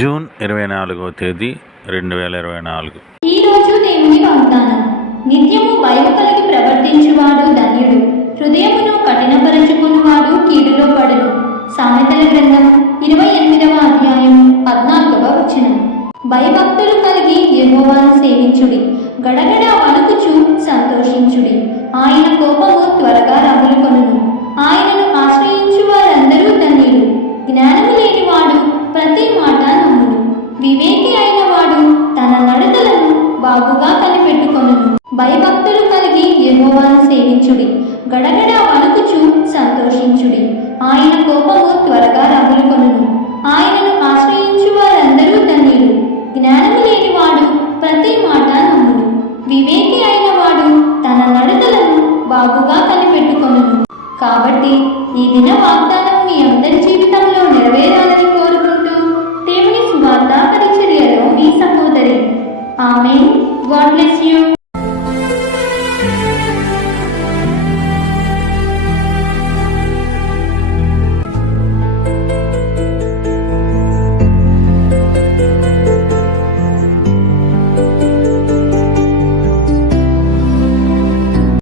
June ఇరవై నాలుగవ తేదీ రెండు వేల ఇరవై నాలుగు. ఈ రోజు దేవుని వాగ్దానం నిత్యము భయము కలిగి ప్రవర్తించువాడు ధన్యుడు. హృదయమును కఠినపరచుకున్నవాడు కీడులో పడును. సామెతల గ్రంథం ఇరవై ఎనిమిదవ అధ్యాయం పద్నాలుగవ వచనం. భయభక్తులు కలిగి యహోవాను సేవించుడి. గడగడ వణుకుచు భయభక్తులు కలిగి యహోవాను సేవించుడి. గడగడ వణుకుచు సంతోషించుడి. ఆయన కోపము త్వరగా రగులుకొనును. ఆయనను ఆశ్రయించు వారందరూ ధన్యులు. జ్ఞానము లేనివాడు ప్రతి మాట నమ్మును. వివేకి అయిన వాడు తన నడతలను బాగుగా కనిపెట్టుకొను కాబట్టి ఈ దిన వాగ్దానం మీ అందరి జీవితంలో నెరవేరాలని కోరుకుంటూ దేవుని సువార్త పరిచర్యలో మీ సహోదరి. ఆమె గాడ్ బ్లెస్ యూ.